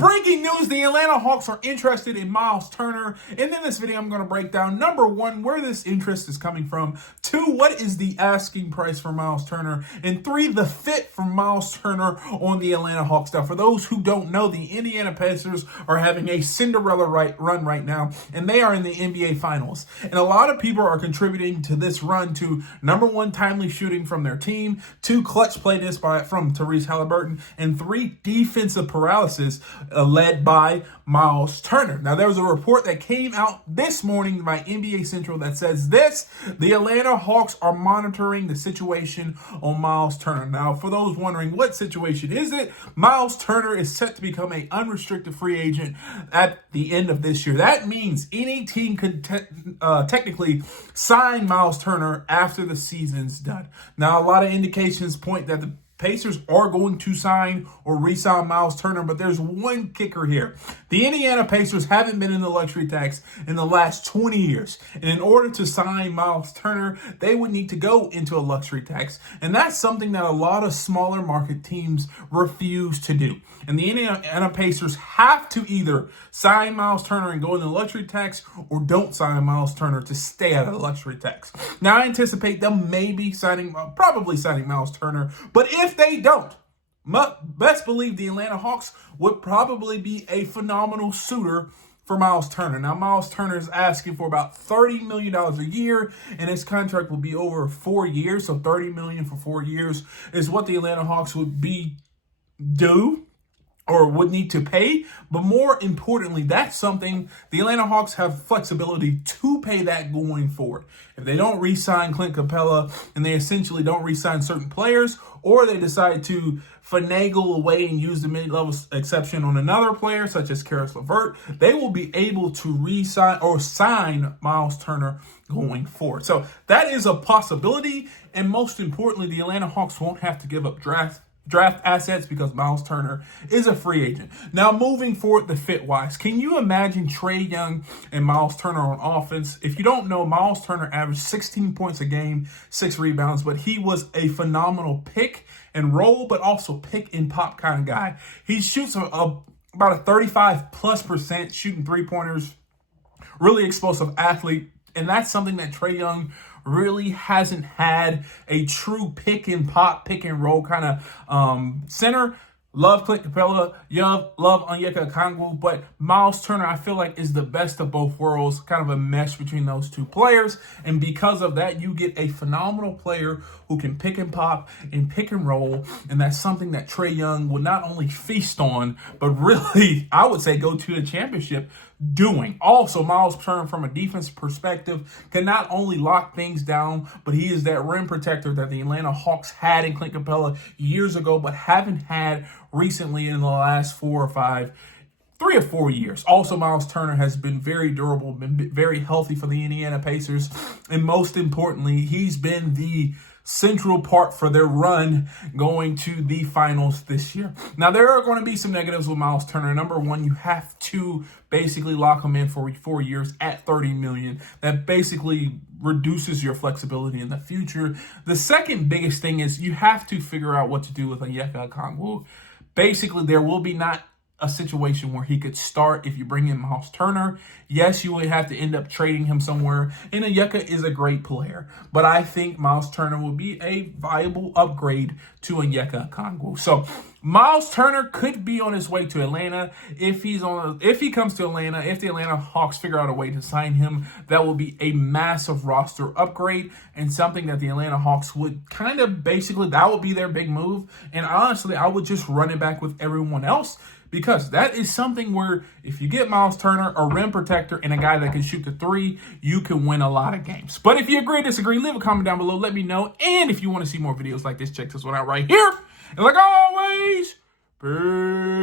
Breaking news, the Atlanta Hawks are interested in Myles Turner. And in this video, I'm going to break down, number one, where this interest is coming from. Two, what is the asking price for Myles Turner? And three, the fit for Myles Turner on the Atlanta Hawks. Now, for those who don't know, the Indiana Pacers are having a Cinderella run right now, and they are in the NBA Finals. And a lot of people are contributing to this run to, number one, timely shooting from their team, two, clutch playness from Tyrese Halliburton, and three, defensive paralysis led by Myles Turner. Now, there was a report that came out this morning by NBA Central that says this: the Atlanta Hawks are monitoring the situation on Myles Turner. Now, for those wondering, what situation is it? Myles Turner is set to become an unrestricted free agent at the end of this year. That means any team could technically sign Myles Turner after the season's done. Now, a lot of indications point that the Pacers are going to sign or re-sign Myles Turner, but there's one kicker here. The Indiana Pacers haven't been in the luxury tax in the last 20 years. And in order to sign Myles Turner, they would need to go into a luxury tax. And that's something that a lot of smaller market teams refuse to do. And the Indiana Pacers have to either sign Myles Turner and go in the luxury tax, or don't sign Myles Turner to stay out of the luxury tax. Now, I anticipate them probably signing Myles Turner, but if they don't, best believe the Atlanta Hawks would probably be a phenomenal suitor for Myles Turner. Now, Myles Turner is asking for about $30 million a year, and his contract will be over 4 years. So $30 million for 4 years is what the Atlanta Hawks would be due or would need to pay. But more importantly, that's something the Atlanta Hawks have flexibility to pay that going forward. If they don't re-sign Clint Capella and they essentially don't re-sign certain players, or they decide to finagle away and use the mid-level exception on another player, such as Caris LeVert, they will be able to re-sign or sign Myles Turner going forward. So that is a possibility. And most importantly, the Atlanta Hawks won't have to give up draft assets because Myles Turner is a free agent. Now, moving forward, the fit-wise, can you imagine Trae Young and Myles Turner on offense? If you don't know, Myles Turner averaged 16 points a game, 6 rebounds, but he was a phenomenal pick and roll, but also pick and pop kind of guy. He shoots about a 35+% shooting three-pointers, really explosive athlete, and that's something that Trae Young really hasn't had, a true pick and pop, pick and roll kind of center. Love Clint Capella, love Onyeka Okongwu, but Myles Turner, I feel like, is the best of both worlds, kind of a mesh between those two players. And because of that, you get a phenomenal player who can pick and pop and pick and roll. And that's something that Trae Young would not only feast on, but really, I would say, go to a championship doing. Also, Myles Turner, from a defensive perspective, can not only lock things down, but he is that rim protector that the Atlanta Hawks had in Clint Capella years ago, but haven't had recently in the last 3 or 4 years. Also, Myles Turner has been very durable, been very healthy for the Indiana Pacers, and most importantly, he's been the central part for their run going to the finals this year. Now, there are going to be some negatives with Myles Turner. Number one, you have to basically lock him in for 4 years at $30 million. That basically reduces your flexibility in the future. The second biggest thing is you have to figure out what to do with Onyeka Okongwu. Basically, there will be not a situation where he could start if you bring in Myles Turner. Yes, you would have to end up trading him somewhere. And Onyeka is a great player, but I think Myles Turner will be a viable upgrade to Onyeka Okongwu. So Myles Turner could be on his way to Atlanta. If he comes to Atlanta, if the Atlanta Hawks figure out a way to sign him, that will be a massive roster upgrade and something that the Atlanta Hawks would kind of that would be their big move. And honestly, I would just run it back with everyone else, because that is something where if you get Myles Turner, a rim protector, and a guy that can shoot the three, you can win a lot of games. But if you agree or disagree, leave a comment down below. Let me know. And if you want to see more videos like this, check this one out right here. And like always, peace.